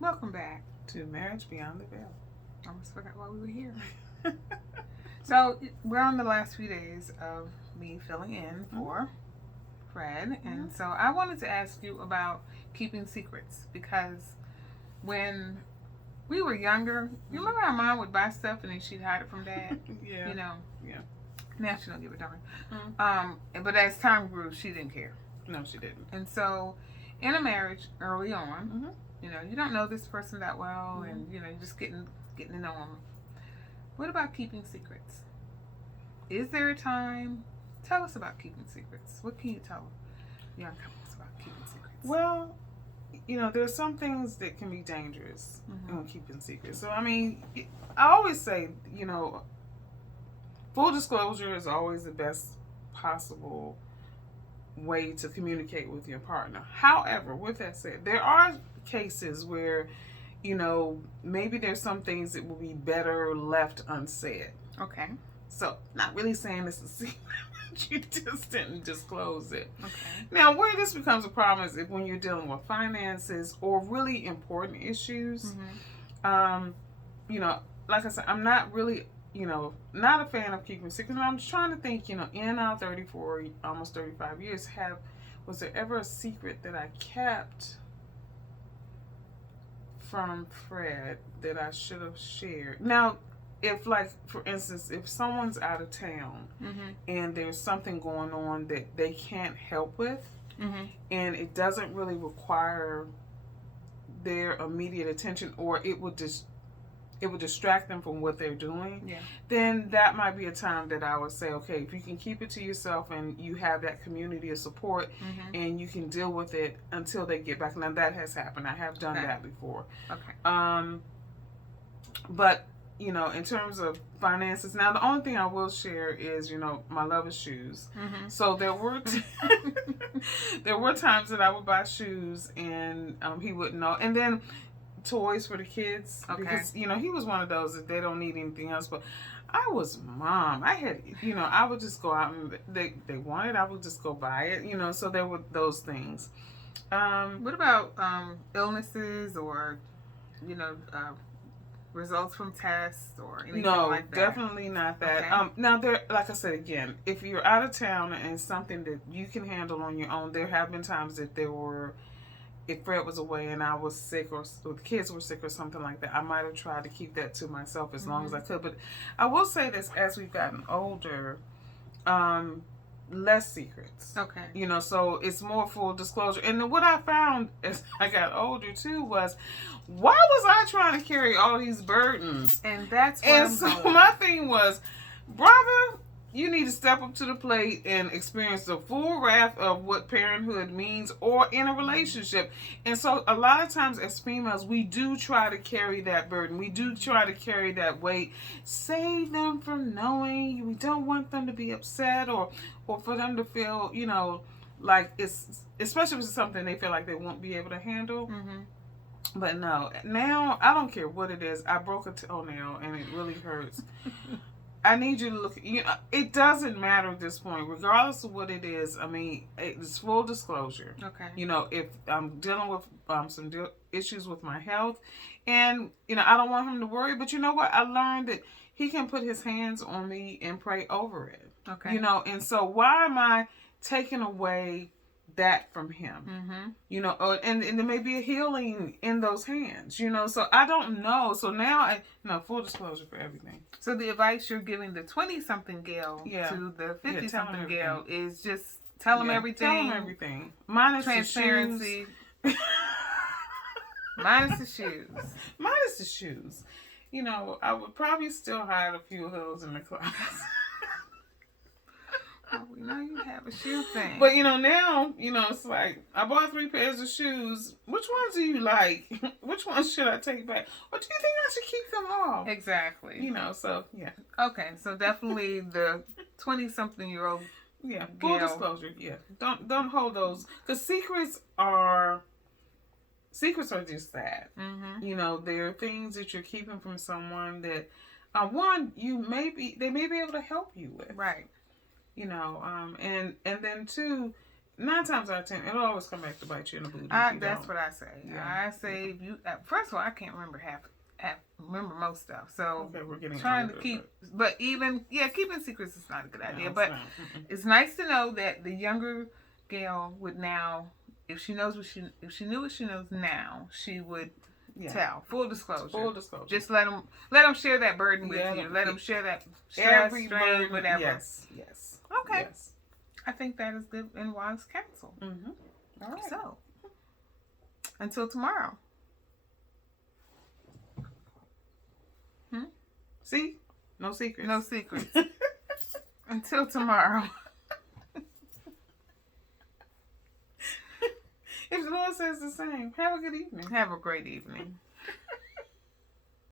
Welcome back. to Marriage Beyond the Veil. I almost forgot why we were here. So we're on the last few days of me filling in for Fred, and so I wanted to ask you about keeping secrets because when we were younger, you remember our mom would buy stuff and then she'd hide it from dad. Yeah. You know. Yeah. Now she don't give a darn. Mm-hmm. But as time grew, she didn't care. No, she didn't. And so, in a marriage early on, Mm-hmm. you don't know this person that well, Mm-hmm. and you're just getting to know them. What about keeping secrets? Is there a time? Tell us about keeping secrets. What can you tell young couples about keeping secrets? Well, there's some things that can be dangerous in keeping secrets. So, I mean, I always say, full disclosure is always the best possible way to communicate with your partner. However, with that said, there are cases where, maybe there's some things that will be better left unsaid. Okay. So, not really saying this is a secret. You just didn't disclose it. Okay. Now, where this becomes a problem is if when you're dealing with finances or really important issues. Like I said, I'm not really, not a fan of keeping secrets. I'm just trying to think, in our 34, almost 35 years, was there ever a secret that I kept from Fred that I should have shared? Now, if, like, for instance, if someone's out of town and there's something going on that they can't help with, and it doesn't really require their immediate attention, or it would distract them from what they're doing, then that might be a time that I would say, okay, if you can keep it to yourself and you have that community of support and you can deal with it until they get back. Now, that has happened. I have done that before. Okay. But, in terms of finances, now the only thing I will share is, my love is shoes. So there were there were times that I would buy shoes and he wouldn't know. And then toys for the kids, because he was one of those that they don't need anything else. But I was mom. I had I would just go out and they wanted, I would just go buy it. So there were those things. What about illnesses or results from tests or anything like that? No, definitely not that. Okay. Now, there, like I said again, if you're out of town and something that you can handle on your own, there have been times that if Fred was away and I was sick or the kids were sick or something like that, I might have tried to keep that to myself as long as I could. But I will say this, as we've gotten older, less secrets. Okay. So it's more full disclosure. And then what I found as I got older too was, why was I trying to carry all these burdens? And that's where I'm going. My thing was, brother, you need to step up to the plate and experience the full wrath of what parenthood means or in a relationship. And so a lot of times as females, we do try to carry that burden. We do try to carry that weight. Save them from knowing. We don't want them to be upset or for them to feel, like it's, especially if it's something they feel like they won't be able to handle. But no, now I don't care what it is. I broke a toenail and it really hurts. I need you to look. It doesn't matter at this point, regardless of what it is. I mean, it's full disclosure. Okay. If I'm dealing with some issues with my health, and I don't want him to worry. But you know what? I learned that he can put his hands on me and pray over it. Okay. And so why am I taking away that from him? And there may be a healing in those hands. So I don't know. So now full disclosure for everything. So the advice you're giving the 20-something Gail to the 50-something Gail is just tell them everything. Tell them everything. Minus transparency. The shoes. Minus the shoes. Minus the shoes. I would probably still hide a few of those in the closet. Oh, we know you have a shoe thing. But now, it's like, I bought 3 pairs of shoes. Which ones do you like? Which ones should I take back? Or do you think I should keep them all? Exactly. So yeah. Okay, so definitely the 20-something-year-old. Yeah, full disclosure. Yeah, don't hold those, because secrets are just that. There are things that you're keeping from someone that, one, they may be able to help you with. Right. And then 2, 9 times out of 10, it'll always come back to bite you in the booty. That's what I say. Yeah. I say if you. First of all, I can't remember remember most stuff. So Okay, we're getting trying older, to keep, but even keeping secrets is not a good idea. No, But it's not. it's nice to know that the younger Gail would now, if she knew what she knows now, she would tell. Full disclosure. Full disclosure. Just let them share that burden with you. Let them share that stress, every strain, burden, whatever. Yes. Okay. Yes. I think that is good and wise counsel. Mm-hmm. All right. So, until tomorrow. See? No secrets. No secrets. Until tomorrow. If the Lord says the same, have a good evening. Have a great evening.